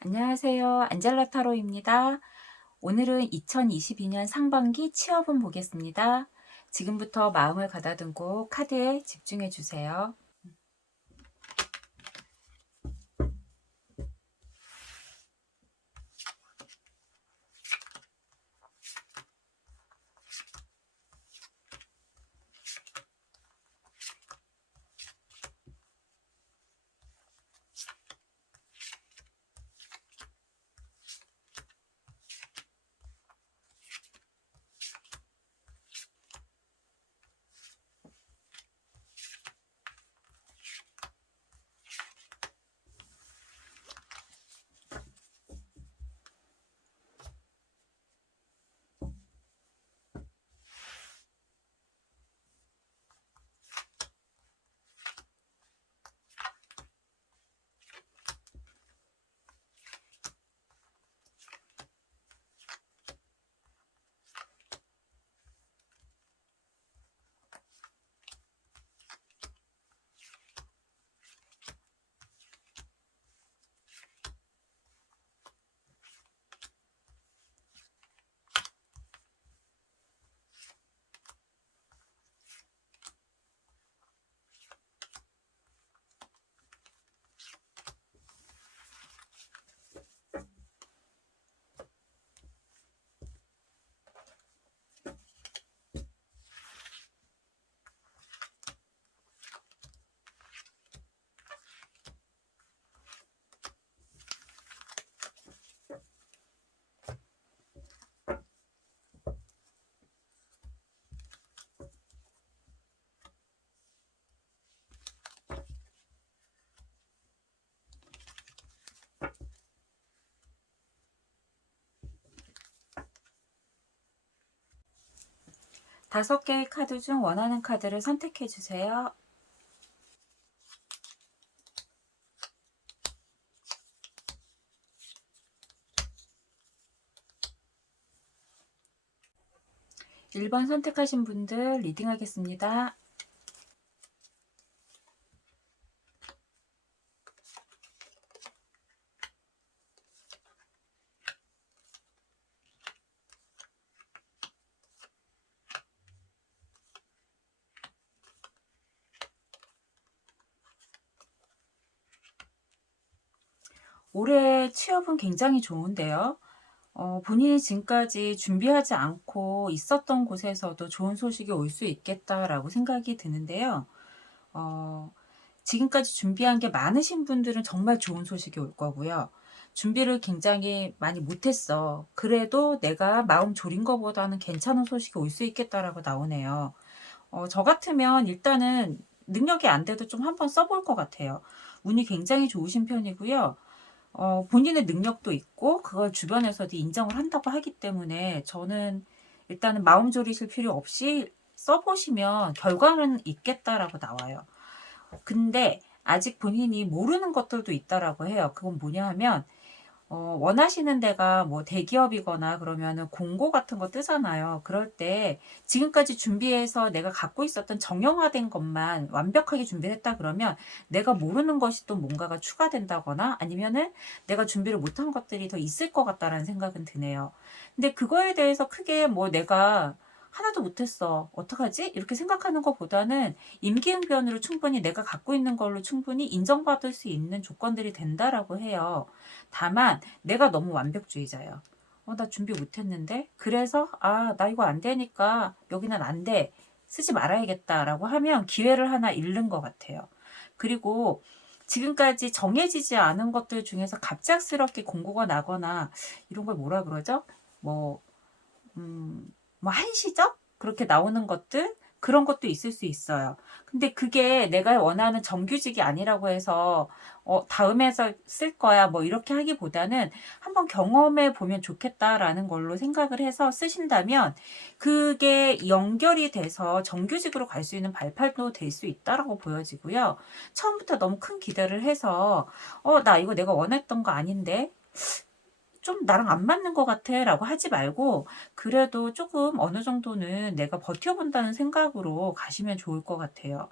안녕하세요. 안젤라 타로입니다. 오늘은 2022년 상반기 취업운 보겠습니다. 지금부터 마음을 가다듬고 카드에 집중해 주세요. 다섯 개의 카드 중 원하는 카드를 선택해 주세요. 일 번 선택하신 분들 리딩하겠습니다. 올해 취업은 굉장히 좋은데요. 본인이 지금까지 준비하지 않고 있었던 곳에서도 좋은 소식이 올 수 있겠다라고 생각이 드는데요. 어, 지금까지 준비한 게 많으신 분들은 정말 좋은 소식이 올 거고요. 준비를 굉장히 많이 못했어. 그래도 내가 마음 졸인 것보다는 괜찮은 소식이 올 수 있겠다라고 나오네요. 저 같으면 일단은 능력이 안 돼도 좀 한번 써볼 것 같아요. 운이 굉장히 좋으신 편이고요. 본인의 능력도 있고 그걸 주변에서도 인정을 한다고 하기 때문에 저는 일단은 마음 졸이실 필요 없이 써보시면 결과는 있겠다라고 나와요. 근데 아직 본인이 모르는 것들도 있다라고 해요. 그건 뭐냐 하면 원하시는 데가 뭐 대기업이거나 그러면은 공고 같은 거 뜨잖아요. 그럴 때 지금까지 준비해서 내가 갖고 있었던 정형화된 것만 완벽하게 준비했다 그러면 내가 모르는 것이 또 뭔가가 추가된다거나 아니면은 내가 준비를 못한 것들이 더 있을 것 같다라는 생각은 드네요. 근데 그거에 대해서 크게 뭐 내가 하나도 못했어. 어떡하지? 이렇게 생각하는 것보다는 임기응변으로 충분히 내가 갖고 있는 걸로 충분히 인정받을 수 있는 조건들이 된다라고 해요. 다만 내가 너무 완벽주의자예요. 나 준비 못했는데? 그래서 나 이거 안 되니까 여기는 안 돼. 쓰지 말아야겠다라고 하면 기회를 하나 잃는 것 같아요. 그리고 지금까지 정해지지 않은 것들 중에서 갑작스럽게 공고가 나거나 이런 걸 뭐라 그러죠? 뭐 뭐 한시적? 그렇게 나오는 것들? 그런 것도 있을 수 있어요. 근데 그게 내가 원하는 정규직이 아니라고 해서 다음에서 쓸 거야 뭐 이렇게 하기보다는 한번 경험해 보면 좋겠다라는 걸로 생각을 해서 쓰신다면 그게 연결이 돼서 정규직으로 갈 수 있는 발판도 될 수 있다라고 보여지고요. 처음부터 너무 큰 기대를 해서 나 이거 내가 원했던 거 아닌데 좀 나랑 안 맞는 것 같아 라고 하지 말고 그래도 조금 어느 정도는 내가 버텨본다는 생각으로 가시면 좋을 것 같아요.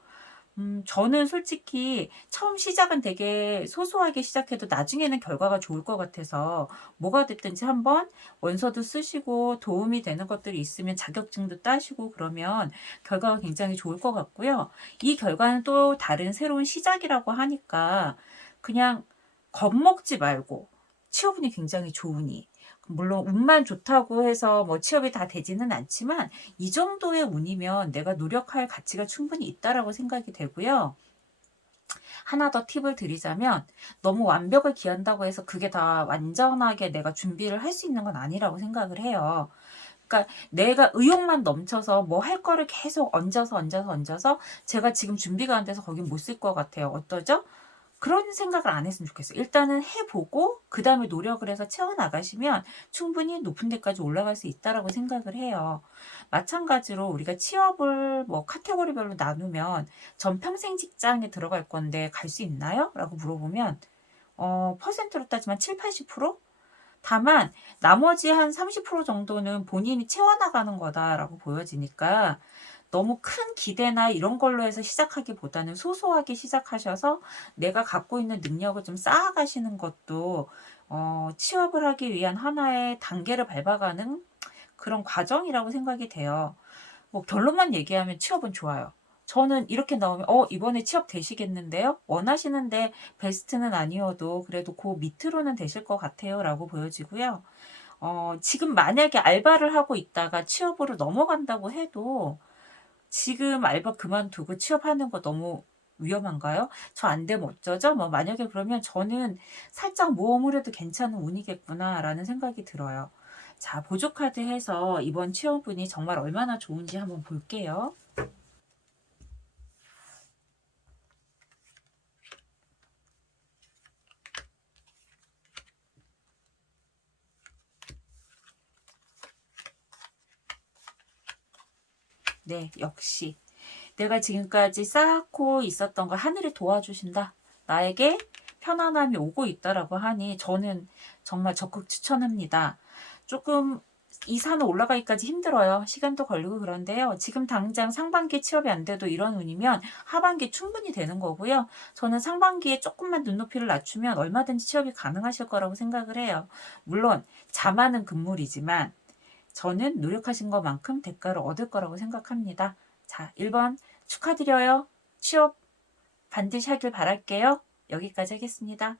저는 솔직히 처음 시작은 되게 소소하게 시작해도 나중에는 결과가 좋을 것 같아서 뭐가 됐든지 한번 원서도 쓰시고 도움이 되는 것들이 있으면 자격증도 따시고 그러면 결과가 굉장히 좋을 것 같고요. 이 결과는 또 다른 새로운 시작이라고 하니까 그냥 겁먹지 말고 취업운이 굉장히 좋으니 물론 운만 좋다고 해서 뭐 취업이 다 되지는 않지만 이 정도의 운이면 내가 노력할 가치가 충분히 있다라고 생각이 되고요. 하나 더 팁을 드리자면 너무 완벽을 기한다고 해서 그게 다 완전하게 내가 준비를 할 수 있는 건 아니라고 생각을 해요. 그러니까 내가 의욕만 넘쳐서 뭐 할 거를 계속 얹어서 제가 지금 준비가 안 돼서 거긴 못 쓸 것 같아요. 어떠죠? 그런 생각을 안 했으면 좋겠어요. 일단은 해 보고 그다음에 노력을 해서 채워 나가시면 충분히 높은 데까지 올라갈 수 있다라고 생각을 해요. 마찬가지로 우리가 취업을 뭐 카테고리별로 나누면 "전 평생 직장에 들어갈 건데 갈 수 있나요?" 라고 물어보면 퍼센트로 따지면 70-80%? 다만 나머지 한 30% 정도는 본인이 채워나가는 거다라고 보여지니까 너무 큰 기대나 이런 걸로 해서 시작하기보다는 소소하게 시작하셔서 내가 갖고 있는 능력을 좀 쌓아가시는 것도 취업을 하기 위한 하나의 단계를 밟아가는 그런 과정이라고 생각이 돼요. 뭐 결론만 얘기하면 취업은 좋아요. 저는 이렇게 나오면 이번에 취업 되시겠는데요? 원하시는데 베스트는 아니어도 그래도 고 밑으로는 되실 것 같아요."라고 보여지고요. 지금 만약에 알바를 하고 있다가 취업으로 넘어간다고 해도 지금 알바 그만두고 취업하는 거 너무 위험한가요? 저 안 되면 어쩌죠? 뭐 만약에 그러면 저는 '살짝 모험을 해도 괜찮은 운이겠구나.'라는 생각이 들어요. 자, 보조 카드 해서 이번 취업운이 정말 얼마나 좋은지 한번 볼게요. 네, 역시 내가 지금까지 쌓고 있었던 걸 하늘이 도와주신다. 나에게 편안함이 오고 있다라고 하니 저는 정말 적극 추천합니다. 조금 이 산을 올라가기까지 힘들어요. 시간도 걸리고 그런데요. 지금 당장 상반기 취업이 안 돼도 이런 운이면 하반기에 충분히 되는 거고요. 저는 상반기에 조금만 눈높이를 낮추면 얼마든지 취업이 가능하실 거라고 생각을 해요. 물론 자만은 금물이지만 저는 노력하신 것만큼 대가를 얻을 거라고 생각합니다. 자, 1번 축하드려요. 취업 반드시 하길 바랄게요. 여기까지 하겠습니다.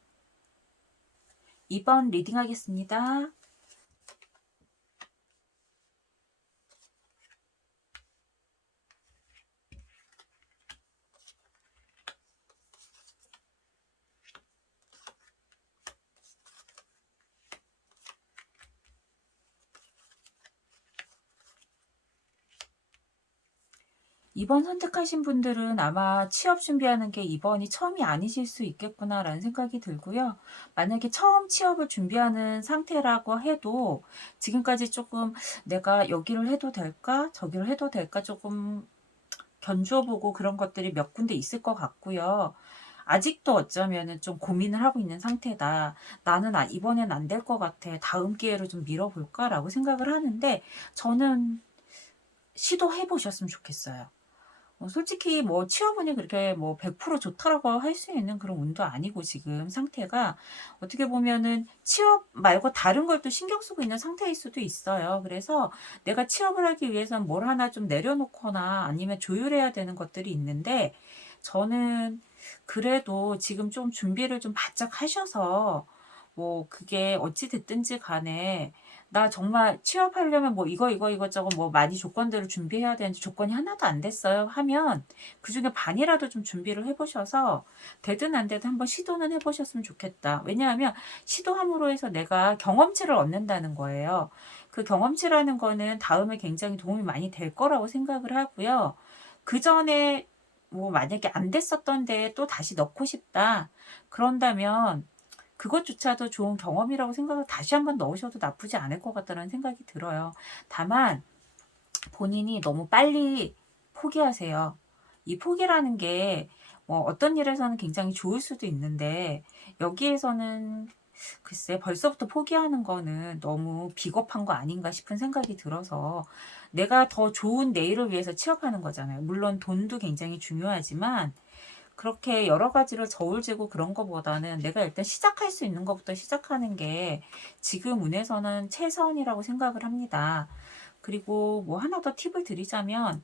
2번 리딩 하겠습니다. 이번 선택하신 분들은 아마 취업 준비하는 게 이번이 처음이 아니실 수 있겠구나라는 생각이 들고요. 만약에 처음 취업을 준비하는 상태라고 해도 지금까지 조금 '내가 여기를 해도 될까? 저기를 해도 될까?' 조금 견주어 보고 그런 것들이 몇 군데 있을 것 같고요. 아직도 어쩌면은 좀 고민을 하고 있는 상태다. '나는 이번엔 안 될 것 같아. 다음 기회로 좀 미뤄 볼까?'라고 생각을 하는데 저는 시도해 보셨으면 좋겠어요. 솔직히 뭐 취업운이 그렇게 뭐 100% 좋다라고 할 수 있는 그런 운도 아니고 지금 상태가 어떻게 보면은 취업 말고 다른 걸 또 신경 쓰고 있는 상태일 수도 있어요. 그래서 내가 취업을 하기 위해선 뭘 하나 좀 내려놓거나 아니면 조율해야 되는 것들이 있는데 저는 그래도 지금 좀 준비를 좀 바짝 하셔서 뭐 그게 어찌 됐든지 간에 나 정말 취업하려면 뭐 이거 이것저것 뭐 많이 조건들을 준비해야 되는데 조건이 하나도 안 됐어요 하면 그중에 반이라도 좀 준비를 해 보셔서 되든 안 되든 한번 시도는 해 보셨으면 좋겠다. 왜냐하면 시도함으로 해서 내가 경험치를 얻는다는 거예요. 그 경험치라는 거는 다음에 굉장히 도움이 많이 될 거라고 생각을 하고요. 그전에 뭐 만약에 안 됐었던 데에 또 다시 넣고 싶다. 그런다면 그것조차도 좋은 경험이라고 생각을 다시 한번 넣으셔도 나쁘지 않을 것 같다는 생각이 들어요. 다만 본인이 너무 빨리 포기하세요. 이 포기라는 게 어떤 일에서는 굉장히 좋을 수도 있는데 여기에서는 글쎄 벌써부터 포기하는 거는 너무 비겁한 거 아닌가 싶은 생각이 들어서 내가 더 좋은 내일을 위해서 취업하는 거잖아요. 물론 돈도 굉장히 중요하지만 그렇게 여러 가지를 저울재고 그런 거보다는 내가 일단 시작할 수 있는 것부터 시작하는 게 지금 운에서는 최선이라고 생각을 합니다. 그리고 뭐 하나 더 팁을 드리자면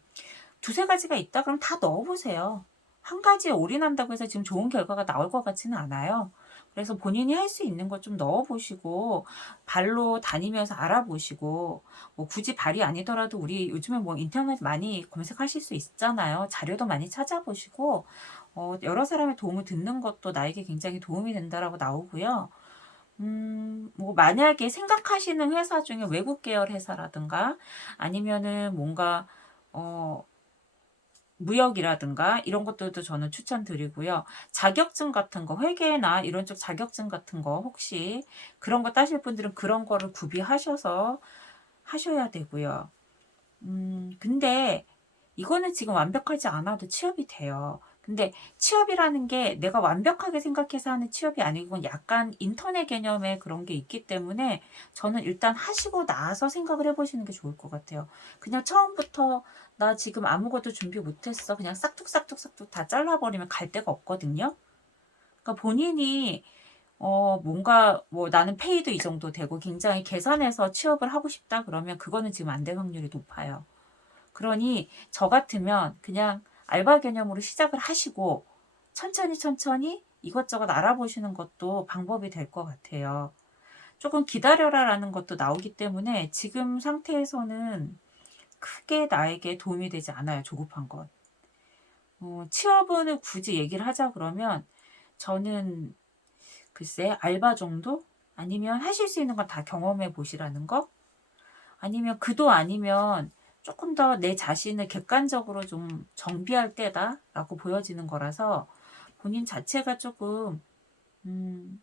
두세 가지가 있다 그럼 다 넣어 보세요. 한 가지에 올인한다고 해서 지금 좋은 결과가 나올 것 같지는 않아요. 그래서 본인이 할 수 있는 것 좀 넣어 보시고 발로 다니면서 알아보시고 뭐 굳이 발이 아니더라도 우리 요즘에 뭐 인터넷 많이 검색하실 수 있잖아요. 자료도 많이 찾아보시고 여러 사람의 도움을 듣는 것도 나에게 굉장히 도움이 된다라고 나오고요. 뭐 만약에 생각하시는 회사 중에 외국 계열 회사라든가 아니면은 뭔가 어 무역이라든가 이런 것들도 저는 추천드리고요. 자격증 같은 거 회계나 이런 쪽 자격증 같은 거 혹시 그런 거 따실 분들은 그런 거를 구비하셔서 하셔야 되고요. 근데 이거는 지금 완벽하지 않아도 취업이 돼요. 근데 취업이라는 게 내가 완벽하게 생각해서 하는 취업이 아니고 약간 인턴의 개념의 그런 게 있기 때문에 저는 일단 하시고 나서 생각을 해 보시는 게 좋을 것 같아요. 그냥 처음부터 '나 지금 아무것도 준비 못 했어.' 그냥 싹둑싹둑싹둑 다 잘라 버리면 갈 데가 없거든요. 그러니까 본인이 뭔가 뭐 '나는 페이도 이 정도 되고 굉장히 계산해서 취업을 하고 싶다.' 그러면 그거는 지금 안 될 확률이 높아요. 그러니 저 같으면 그냥 알바 개념으로 시작을 하시고 천천히 천천히 이것저것 알아보시는 것도 방법이 될 것 같아요. 조금 기다려라라는 것도 나오기 때문에 지금 상태에서는 크게 나에게 도움이 되지 않아요, 조급한 건. 취업은 굳이 얘기를 하자 그러면 저는 글쎄 알바 정도? 아니면 하실 수 있는 건 다 경험해 보시라는 거? 아니면 그도 아니면 조금 더 내 자신을 객관적으로 좀 정비할 때다라고 보여지는 거라서 본인 자체가 조금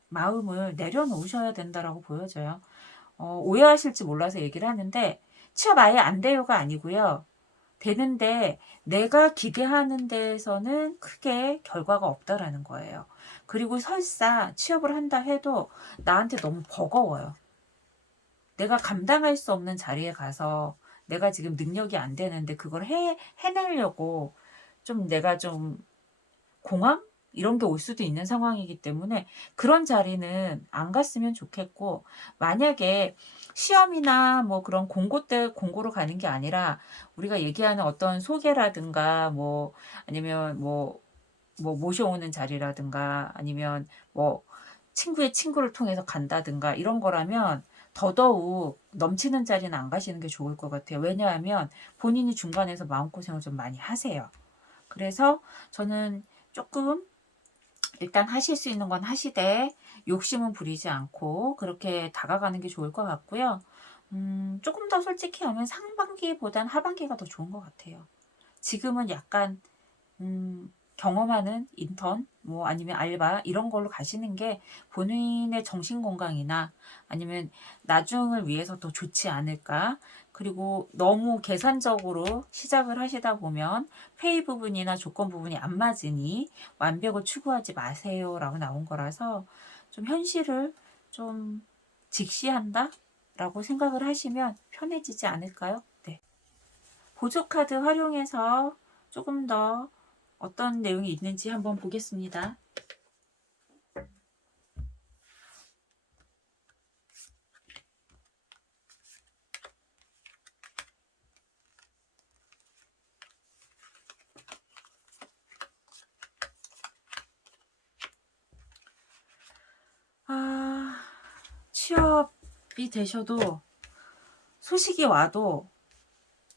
마음을 내려놓으셔야 된다라고 보여져요. 오해하실지 몰라서 얘기를 하는데 취업 아예 안 돼요가 아니고요. 되는데 내가 기대하는 데에서는 크게 결과가 없다라는 거예요. 그리고 설사 취업을 한다 해도 나한테 너무 버거워요. 내가 감당할 수 없는 자리에 가서 내가 지금 능력이 안 되는데 그걸 해내려고 좀 내가 좀 공황? 이런 게 올 수도 있는 상황이기 때문에 그런 자리는 안 갔으면 좋겠고, 만약에 시험이나 뭐 그런 공고 때 공고로 가는 게 아니라 우리가 얘기하는 어떤 소개라든가 뭐 아니면 뭐 모셔오는 자리라든가 아니면 뭐 친구의 친구를 통해서 간다든가 이런 거라면 더더욱 넘치는 자리는 안 가시는 게 좋을 것 같아요. 왜냐하면 본인이 중간에서 마음고생을 좀 많이 하세요. 그래서 저는 조금 일단 하실 수 있는 건 하시되 욕심은 부리지 않고 그렇게 다가가는 게 좋을 것 같고요. 조금 더 솔직히 하면 상반기보단 하반기가 더 좋은 것 같아요. 지금은 약간 경험하는 인턴 뭐 아니면 알바 이런 걸로 가시는 게 본인의 정신 건강이나 아니면 나중을 위해서 더 좋지 않을까. 그리고 너무 계산적으로 시작을 하시다 보면 페이 부분이나 조건 부분이 안 맞으니 완벽을 추구하지 마세요라고 나온 거라서 좀 현실을 좀 직시한다 라고 생각을 하시면 편해지지 않을까요? 네. 보조카드 활용해서 조금 더 어떤 내용이 있는지 한번 보겠습니다. 아, 취업이 되셔도 소식이 와도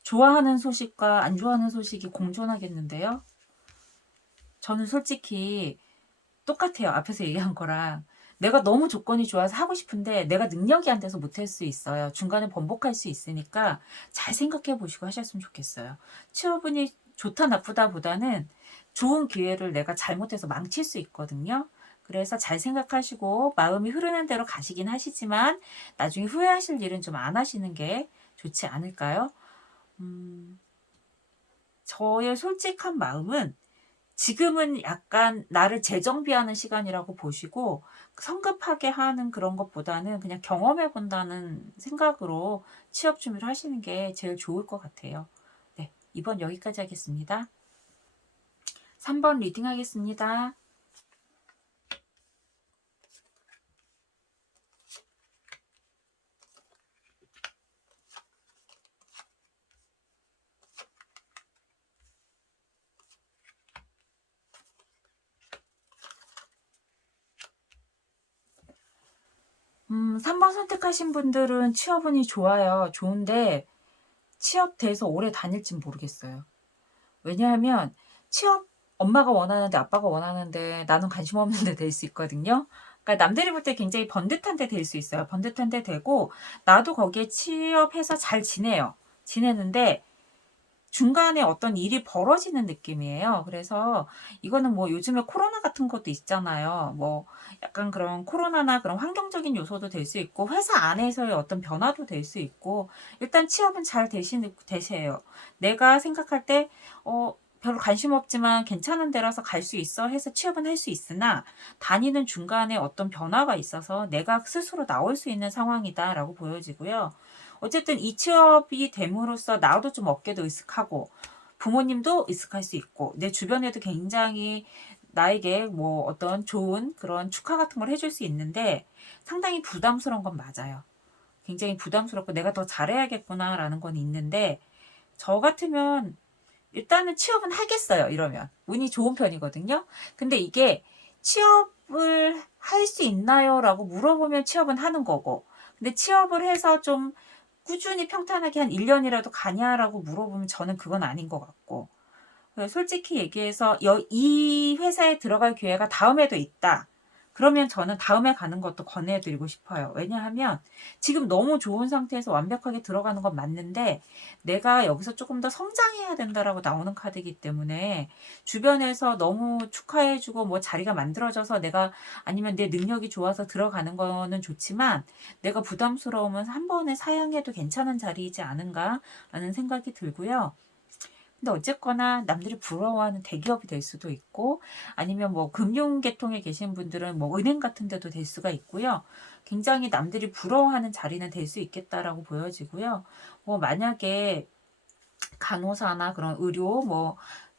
좋아하는 소식과 안 좋아하는 소식이 공존하겠는데요. 저는 솔직히 똑같아요. 앞에서 얘기한 거랑. 내가 너무 조건이 좋아서 하고 싶은데 내가 능력이 안 돼서 못할 수 있어요. 중간에 번복할 수 있으니까 잘 생각해 보시고 하셨으면 좋겠어요. 취업운이 좋다 나쁘다 보다는 좋은 기회를 내가 잘못해서 망칠 수 있거든요. 그래서 잘 생각하시고 마음이 흐르는 대로 가시긴 하시지만 나중에 후회하실 일은 좀 안 하시는 게 좋지 않을까요? 음, 저의 솔직한 마음은 지금은 약간 나를 재정비하는 시간이라고 보시고 성급하게 하는 그런 것보다는 그냥 경험해 본다는 생각으로 취업 준비를 하시는 게 제일 좋을 것 같아요. 네, 이번 여기까지 하겠습니다. 3번 리딩 하겠습니다. 음, 3번 선택하신 분들은 취업운이 좋아요. 좋은데 취업돼서 오래 다닐진 모르겠어요. 왜냐하면 취업 엄마가 원하는데 아빠가 원하는데 나는 관심 없는 데 될 수 있거든요. 그러니까 남들이 볼 때 굉장히 번듯한 데 될 수 있어요. 번듯한 데 되고 나도 거기에 취업해서 잘 지내요. 지내는데 중간에 어떤 일이 벌어지는 느낌이에요. 그래서 이거는 뭐 요즘에 코로나 같은 것도 있잖아요. 뭐 약간 그런 코로나나 그런 환경적인 요소도 될 수 있고 회사 안에서의 어떤 변화도 될 수 있고 일단 취업은 잘 되세요. 내가 생각할 때 별로 관심 없지만 괜찮은 데라서 갈 수 있어 해서 취업은 할 수 있으나 다니는 중간에 어떤 변화가 있어서 내가 스스로 나올 수 있는 상황이다라고 보여지고요. 어쨌든 이 취업이 됨으로써 나도 좀 어깨도 으쓱하고 부모님도 으쓱할 수 있고 내 주변에도 굉장히 나에게 뭐 어떤 좋은 그런 축하 같은 걸 해줄 수 있는데 상당히 부담스러운 건 맞아요. 굉장히 부담스럽고 내가 더 잘해야겠구나라는 건 있는데 저 같으면 일단은 취업은 하겠어요. 이러면 운이 좋은 편이거든요. 근데 이게 취업을 할 수 있나요? 라고 물어보면 취업은 하는 거고 근데 취업을 해서 좀 꾸준히 평탄하게 한 1 년이라도 가냐라고 물어보면 저는 그건 아닌 것 같고 솔직히 얘기해서 이 회사에 들어갈 기회가 다음에도 있다. 그러면 저는 다음에 가는 것도 권해 드리고 싶어요. 왜냐하면 지금 너무 좋은 상태에서 완벽하게 들어가는 건 맞는데 내가 여기서 조금 더 성장해야 된다라고 나오는 카드이기 때문에 주변에서 너무 축하해 주고 뭐 자리가 만들어져서 내가 아니면 내 능력이 좋아서 들어가는 거는 좋지만 내가 부담스러우면 한 번에 사양해도 괜찮은 자리이지 않은가라는 생각이 들고요. 근데 어쨌거나 남들이 부러워하는 대기업이 될 수도 있고 아니면 뭐 금융계통에 계신 분들은 뭐 은행 같은 데도 될 수가 있고요. 굉장히 남들이 부러워하는 자리는 될 수 있겠다라고 보여지고요. 뭐 만약에 간호사나 그런 의료 뭐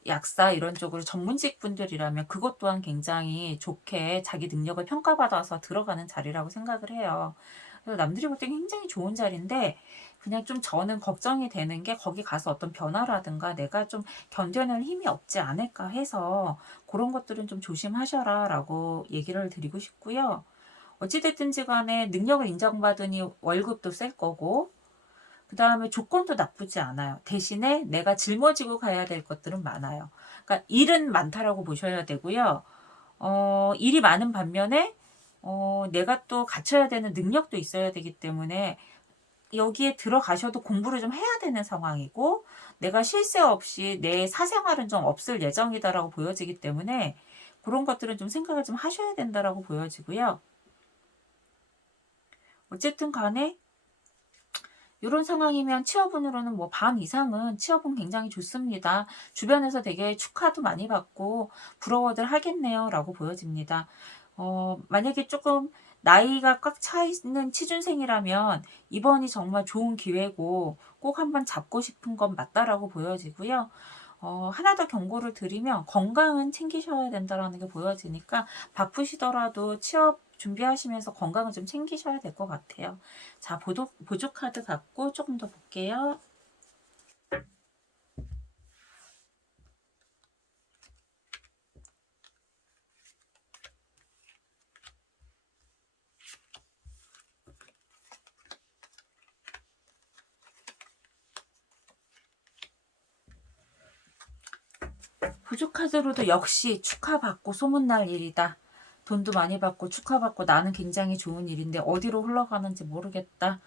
약사 이런 쪽으로 전문직 분들이라면 그것 또한 굉장히 좋게 자기 능력을 평가받아서 들어가는 자리라고 생각을 해요. 그래서 남들이 볼 때 굉장히 좋은 자리인데 그냥 좀 저는 걱정이 되는 게 거기 가서 어떤 변화라든가 내가 좀 견뎌낼 힘이 없지 않을까 해서 그런 것들은 좀 조심하셔라라고 얘기를 드리고 싶고요. 어찌 됐든지 간에 능력을 인정받으니 월급도 셀 거고 그다음에 조건도 나쁘지 않아요. 대신에 내가 짊어지고 가야 될 것들은 많아요. 그러니까 일은 많다라고 보셔야 되고요. 일이 많은 반면에 내가 또 갖춰야 되는 능력도 있어야 되기 때문에 여기에 들어가셔도 공부를 좀 해야 되는 상황이고 내가 쉴 새 없이 내 사생활은 좀 없을 예정이다라고 보여지기 때문에 그런 것들은 좀 생각을 좀 하셔야 된다라고 보여지고요. 어쨌든 간에 이런 상황이면 취업운으로는 뭐 반 이상은 취업은 굉장히 좋습니다. 주변에서 되게 축하도 많이 받고 부러워들 하겠네요라고 보여집니다. 만약에 조금 나이가 꽉 차 있는 취준생이라면 이번이 정말 좋은 기회고 꼭 한번 잡고 싶은 건 맞다라고 보여지고요. 하나 더 경고를 드리면 건강은 챙기셔야 된다라는 게 보여지니까 바쁘시더라도 취업 준비하시면서 건강을 좀 챙기셔야 될 것 같아요. 자, 보조 카드 갖고 조금 더 볼게요. 보조 카드로도 역시 축하받고 소문날 일이다. 돈도 많이 받고 축하받고 나는 굉장히 좋은 일인데 어디로 흘러가는지 모르겠다.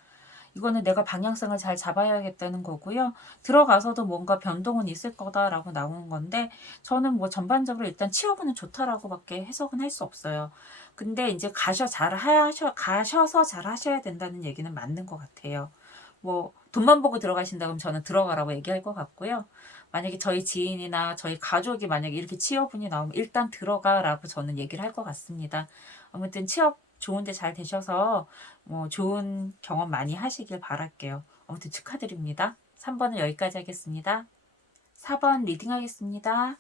이거는 내가 방향성을 잘 잡아야겠다는 거고요. 들어가서도 뭔가 변동은 있을 거다라고 나오는 건데 저는 뭐 전반적으로 일단 취업은 좋다라고밖에 해석은 할 수 없어요. 근데 이제 가셔서 잘 하셔야 된다는 얘기는 맞는 것 같아요. 뭐 돈만 보고 들어가신다 면 저는 들어가라고 얘기할 것 같고요. 만약에 저희 지인이나 저희 가족이 만약에 이렇게 취업운이 나오면 일단 들어가라고 저는 얘기를 할 것 같습니다. 아무튼 취업 좋은데 잘 되셔서 뭐 좋은 경험 많이 하시길 바랄게요. 아무튼 축하드립니다. 3번은 여기까지 하겠습니다. 4번 리딩 하겠습니다.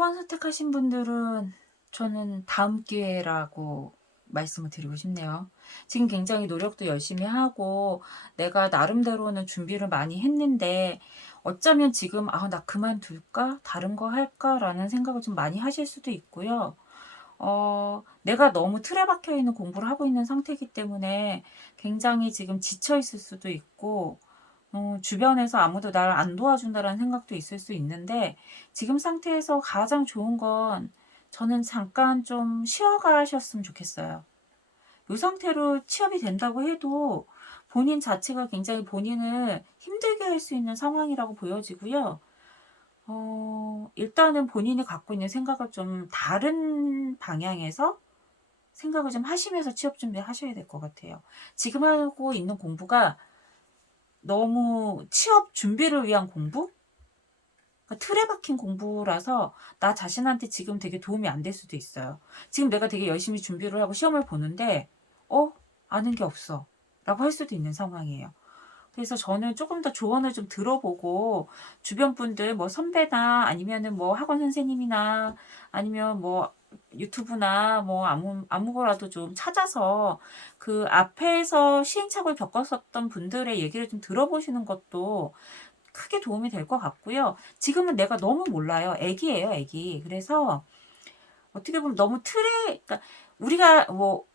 학원 선택하신 분들은 저는 다음 기회라고 말씀을 드리고 싶네요. 지금 굉장히 노력도 열심히 하고 내가 나름대로는 준비를 많이 했는데 어쩌면 지금 '아 나 그만둘까? 다른 거 할까?'라는 생각을 좀 많이 하실 수도 있고요. 내가 너무 틀에 박혀 있는 공부를 하고 있는 상태이기 때문에 굉장히 지금 지쳐 있을 수도 있고 주변에서 아무도 나를 안 도와준다라는 생각도 있을 수 있는데 지금 상태에서 가장 좋은 건 저는 잠깐 좀 쉬어 가셨으면 좋겠어요. 이 상태로 취업이 된다고 해도 본인 자체가 굉장히 본인을 힘들게 할 수 있는 상황이라고 보여지고요. 일단은 본인이 갖고 있는 생각을 좀 다른 방향에서 생각을 좀 하시면서 취업 준비하셔야 될 것 같아요. 지금 하고 있는 공부가 너무 취업 준비를 위한 공부? 그러니까 틀에 박힌 공부라서 나 자신한테 지금 되게 도움이 안 될 수도 있어요. 지금 내가 되게 열심히 준비를 하고 시험을 보는데 아는 게 없어 라고 할 수도 있는 상황이에요. 그래서 저는 조금 더 조언을 좀 들어보고 주변 분들 뭐 선배나 아니면은 뭐 학원 선생님이나 아니면 뭐 유튜브나 뭐 아무거라도 좀 찾아서 그 앞에서 시행착오를 겪었었던 분들의 얘기를 좀 들어보시는 것도 크게 도움이 될 것 같고요. 지금은 내가 너무 몰라요. 애기예요, 애기. 그래서 어떻게 보면 너무 틀에, 그러니까 우리가 뭐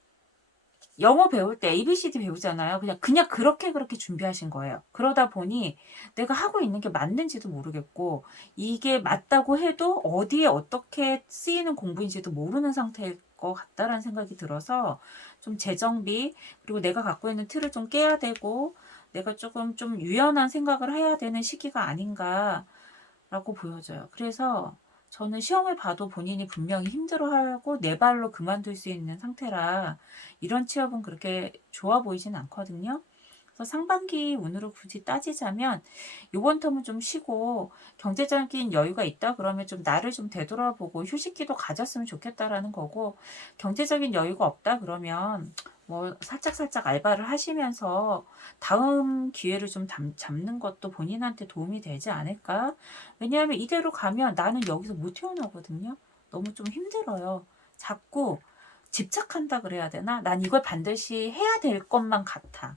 영어 배울 때 ABCD 배우잖아요. 그냥 그렇게 준비하신 거예요. 그러다 보니 내가 하고 있는 게 맞는지도 모르겠고 이게 맞다고 해도 어디에 어떻게 쓰이는 공부인지도 모르는 상태일 것 같다라는 생각이 들어서 좀 재정비, 그리고 내가 갖고 있는 틀을 좀 깨야 되고 내가 조금 좀 유연한 생각을 해야 되는 시기가 아닌가라고 보여져요. 그래서 저는 시험을 봐도 본인이 분명히 힘들어하고 내 발로 그만둘 수 있는 상태라 이런 취업은 그렇게 좋아 보이진 않거든요. 그래서 상반기 운으로 굳이 따지자면 요번 텀은 좀 쉬고 경제적인 여유가 있다 그러면 좀 나를 좀 되돌아보고 휴식기도 가졌으면 좋겠다라는 거고, 경제적인 여유가 없다 그러면 뭐 살짝살짝 알바를 하시면서 다음 기회를 좀 잡는 것도 본인한테 도움이 되지 않을까? 왜냐하면 이대로 가면 나는 여기서 못 태어나거든요. 너무 좀 힘들어요. 자꾸 집착한다 그래야 되나? 난 이걸 반드시 해야 될 것만 같아.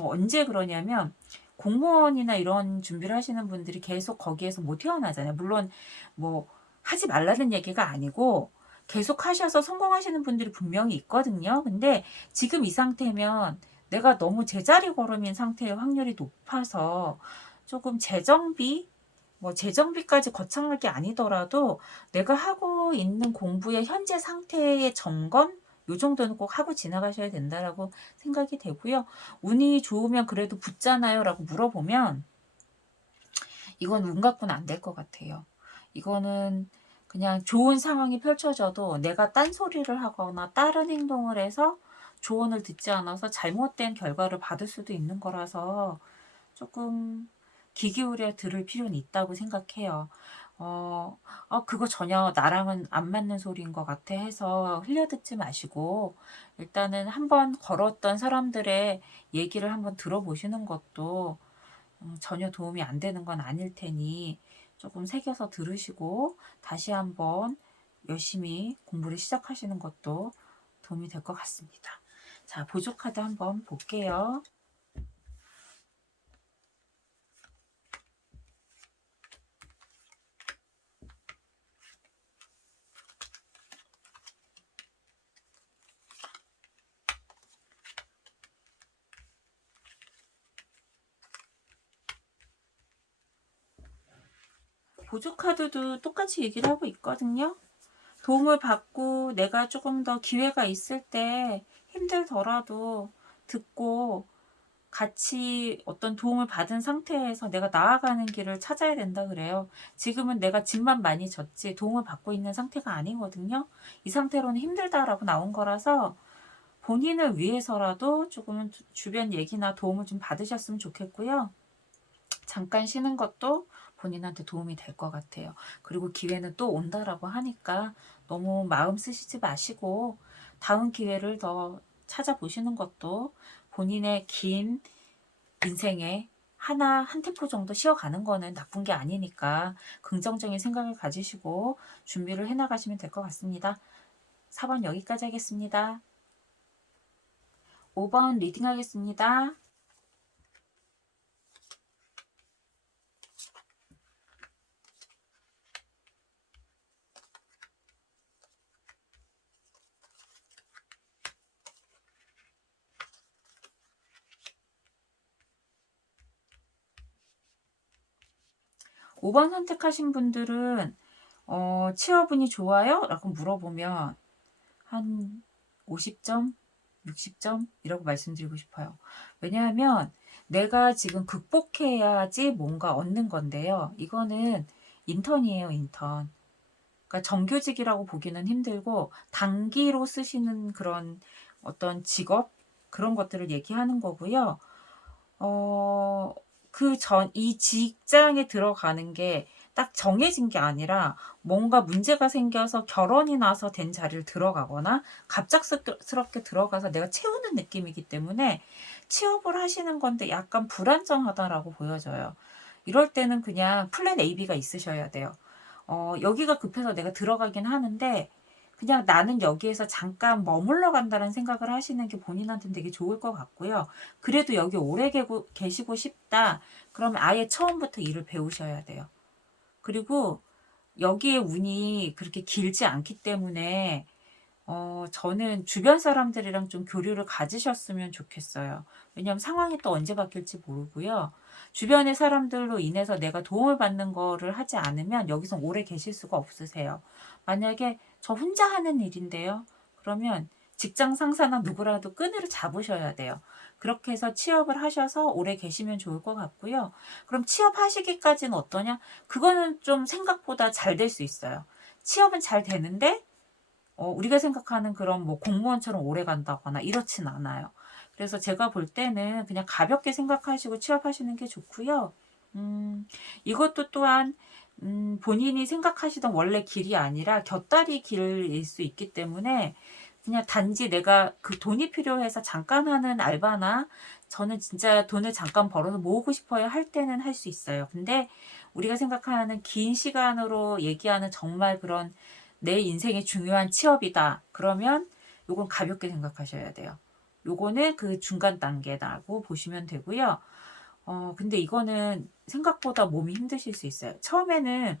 언제 그러냐면 공무원이나 이런 준비를 하시는 분들이 계속 거기에서 못 태어나잖아요. 물론 뭐 하지 말라는 얘기가 아니고 계속 하셔서 성공하시는 분들이 분명히 있거든요. 근데 지금 이 상태면 내가 너무 제자리 걸음인 상태의 확률이 높아서 조금 재정비, 뭐 재정비까지 거창할 게 아니더라도 내가 하고 있는 공부의 현재 상태의 점검, 요 정도는 꼭 하고 지나가셔야 된다라고 생각이 되고요. 운이 좋으면 그래도 붙잖아요라고 물어보면 이건 운 갖고는 안 될 것 같아요. 이거는 그냥 좋은 상황이 펼쳐져도 내가 딴소리를 하거나 다른 행동을 해서 조언을 듣지 않아서 잘못된 결과를 받을 수도 있는 거라서 조금 귀 기울여 들을 필요는 있다고 생각해요. 그거 전혀 나랑은 안 맞는 소리인 것 같아 해서 흘려듣지 마시고 일단은 한번 걸었던 사람들의 얘기를 한번 들어보시는 것도 전혀 도움이 안 되는 건 아닐 테니 조금 새겨서 들으시고 다시 한번 열심히 공부를 시작하시는 것도 도움이 될 것 같습니다. 자, 보조 카드 한번 볼게요. 보조 카드도 똑같이 얘기를 하고 있거든요. 도움을 받고 내가 조금 더 기회가 있을 때 힘들더라도 듣고 같이 어떤 도움을 받은 상태에서 내가 나아가는 길을 찾아야 된다 그래요. 지금은 내가 집만 많이 졌지 도움을 받고 있는 상태가 아니거든요. 이 상태로는 힘들다라고 나온 거라서 본인을 위해서라도 조금은 주변 얘기나 도움을 좀 받으셨으면 좋겠고요. 잠깐 쉬는 것도 본인한테 도움이 될 것 같아요. 그리고 기회는 또 온다라고 하니까 너무 마음 쓰시지 마시고 다음 기회를 더 찾아보시는 것도 본인의 긴 인생에 한 템포 정도 쉬어가는 거는 나쁜 게 아니니까 긍정적인 생각을 가지시고 준비를 해 나가시면 될 것 같습니다. 4번 여기까지 하겠습니다. 5번 리딩 하겠습니다. 5번 선택하신 분들은 "취업운이 좋아요?" 라고 물어보면 한 50 점, 60 점이라고 말씀드리고 싶어요. 왜냐하면 내가 지금 극복해야지 뭔가 얻는 건데요. 이거는 인턴이에요, 인턴. 그러니까 정규직이라고 보기는 힘들고 단기로 쓰시는 그런 어떤 직업 그런 것들을 얘기하는 거고요. 이 직장에 들어가는 게 딱 정해진 게 아니라 뭔가 문제가 생겨서 결혼이 나서 된 자리를 들어가거나 갑작스럽게 들어가서 내가 채우는 느낌이기 때문에 취업을 하시는 건데 약간 불안정하다라고 보여져요. 이럴 때는 그냥 플랜 A, B가 있으셔야 돼요. 여기가 급해서 내가 들어가긴 하는데 그냥 '나는 여기에서 잠깐 머물러 간다.'는 생각을 하시는 게 본인한테는 되게 좋을 것 같고요. 그래도 여기 오래 계시고 싶다 그러면 아예 처음부터 일을 배우셔야 돼요. 그리고 여기에 운이 그렇게 길지 않기 때문에 저는 주변 사람들이랑 좀 교류를 가지셨으면 좋겠어요. 왜냐하면 상황이 또 언제 바뀔지 모르고요. 주변의 사람들로 인해서 내가 도움을 받는 거를 하지 않으면 여기서 오래 계실 수가 없으세요. 만약에 저 혼자 하는 일인데요. 그러면 직장 상사나 누구라도 끈을 잡으셔야 돼요. 그렇게 해서 취업을 하셔서 오래 계시면 좋을 것 같고요. 그럼 취업하시기까지는 어떠냐? 그거는 좀 생각보다 잘 될 수 있어요. 취업은 잘 되는데 우리가 생각하는 그런 뭐 공무원처럼 오래 간다거나 이렇진 않아요. 그래서 제가 볼 때는 그냥 가볍게 생각하시고 취업하시는 게 좋고요. 이것도 또한 본인이 생각하시던 원래 길이 아니라 곁다리 길일 수 있기 때문에 그냥 단지 내가 그 돈이 필요해서 잠깐 하는 알바나 저는 진짜 돈을 잠깐 벌어서 모으고 싶어요 할 때는 할 수 있어요. 근데 우리가 생각하는 긴 시간으로 얘기하는 정말 그런 '내 인생의 중요한 취업이다.' 그러면 요건 가볍게 생각하셔야 돼요. 요거는 그 중간 단계라고 보시면 되고요. 근데 이거는 생각보다 몸이 힘드실 수 있어요. 처음에는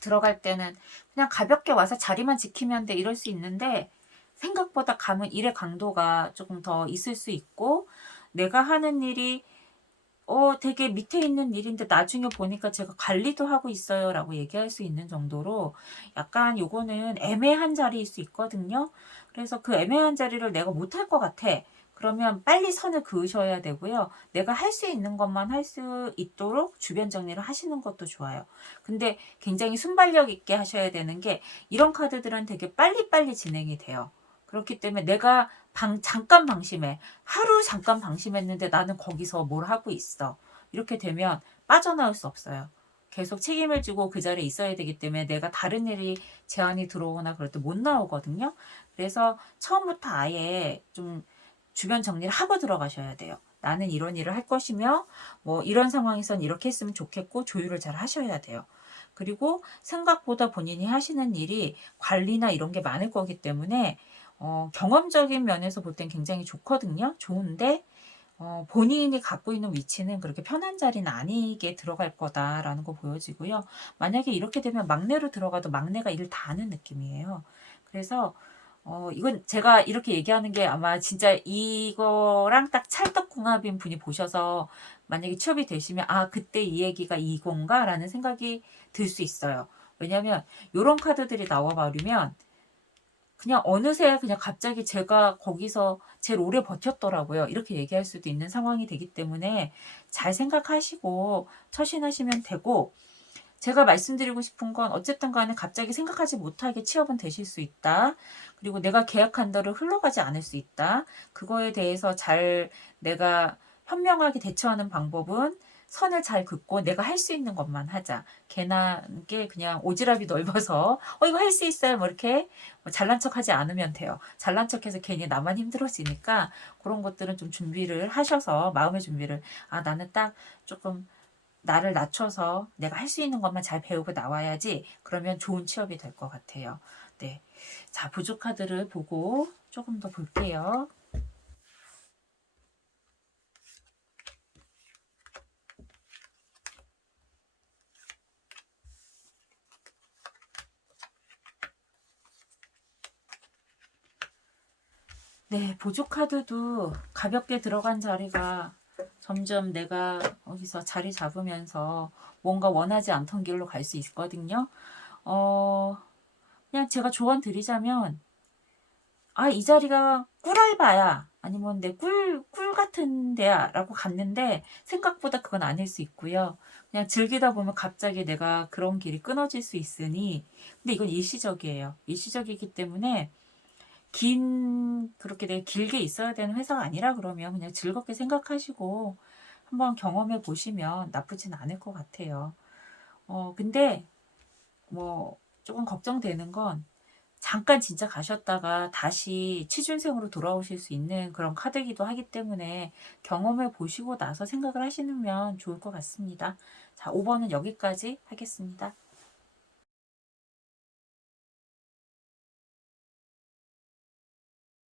들어갈 때는 그냥 가볍게 와서 자리만 지키면 돼 이럴 수 있는데 생각보다 감은 일의 강도가 조금 더 있을 수 있고 내가 하는 일이 되게 밑에 있는 일인데 나중에 보니까 "제가 관리도 하고 있어요."라고 얘기할 수 있는 정도로 약간 요거는 애매한 자리일 수 있거든요. 그래서 그 애매한 자리를 '내가 못할 것 같아.' 그러면 빨리 선을 그으셔야 되고요. 내가 할 수 있는 것만 할 수 있도록 주변 정리를 하시는 것도 좋아요. 근데 굉장히 순발력 있게 하셔야 되는 게 이런 카드들은 되게 빨리빨리 진행이 돼요. 그렇기 때문에 내가 잠깐 방심해. 하루 잠깐 방심했는데 나는 거기서 뭘 하고 있어. 이렇게 되면 빠져나올 수 없어요. 계속 책임을 지고 그 자리에 있어야 되기 때문에 내가 다른 일이 제안이 들어오거나 그럴 때 못 나오거든요. 그래서 처음부터 아예 좀 주변 정리를 하고 들어가셔야 돼요. 나는 이런 일을 할 것이며 뭐 이런 상황에선 이렇게 했으면 좋겠고 조율을 잘 하셔야 돼요. 그리고 생각보다 본인이 하시는 일이 관리나 이런 게 많을 거기 때문에 경험적인 면에서 볼 땐 굉장히 좋거든요. 좋은데 본인이 갖고 있는 위치는 그렇게 편한 자리는 아니게 들어갈 거다라는 거 보여지고요. 만약에 이렇게 되면 막내로 들어가도 막내가 일을 다 하는 느낌이에요. 그래서 이건 제가 이렇게 얘기하는 게 아마 진짜 이거랑 딱 찰떡궁합인 분이 보셔서 만약에 취업이 되시면 '아 그때 이 얘기가 이건가?'라는 생각이 들 수 있어요. 왜냐하면 요런 카드들이 나와 버리면 그냥 어느새 그냥 갑자기 제가 거기서 제일 오래 버텼더라고요. 이렇게 얘기할 수도 있는 상황이 되기 때문에 잘 생각하시고 처신하시면 되고 제가 말씀드리고 싶은 건 어쨌든 간에 갑자기 생각하지 못하게 취업은 되실 수 있다. 그리고 내가 계약한 대로 흘러가지 않을 수 있다. 그거에 대해서 잘 내가 현명하게 대처하는 방법은 선을 잘 긋고 내가 할 수 있는 것만 하자. 괜한 게 그냥 오지랖이 넓어서 이거 할 수 있어요." 뭐 이렇게 잘난 척하지 않으면 돼요. 잘난 척해서 괜히 나만 힘들어지니까 그런 것들은 좀 준비를 하셔서 마음의 준비를 '아 나는 딱 조금 나를 낮춰서 내가 할 수 있는 것만 잘 배우고 나와야지.' 그러면 좋은 취업이 될 것 같아요. 네. 자, 보조 카드를 보고 조금 더 볼게요. 네. 보조 카드도 가볍게 들어간 자리가 점점 내가 거기서 자리 잡으면서 뭔가 원하지 않던 길로 갈 수 있거든요. 어 그냥 제가 조언 드리자면 '아 이 자리가 꿀알바야.' 아니면 '내 꿀 같은 데야.'라고 갔는데 생각보다 그건 아닐 수 있고요. 그냥 즐기다 보면 갑자기 내가 그런 길이 끊어질 수 있으니, 근데 이건 일시적이에요. 일시적이기 때문에 그렇게 내가 길게 있어야 되는 회사가 아니라 그러면 그냥 즐겁게 생각하시고 한번 경험해 보시면 나쁘진 않을 것 같아요. 근데 뭐 쪼금 걱정되는 건 잠깐 진짜 가셨다가 다시 취준생으로 돌아오실 수 있는 그런 카드이기도 하기 때문에 경험해 보시고 나서 생각을 하시면 좋을 것 같습니다. 자, 5 번은 여기까지 하겠습니다.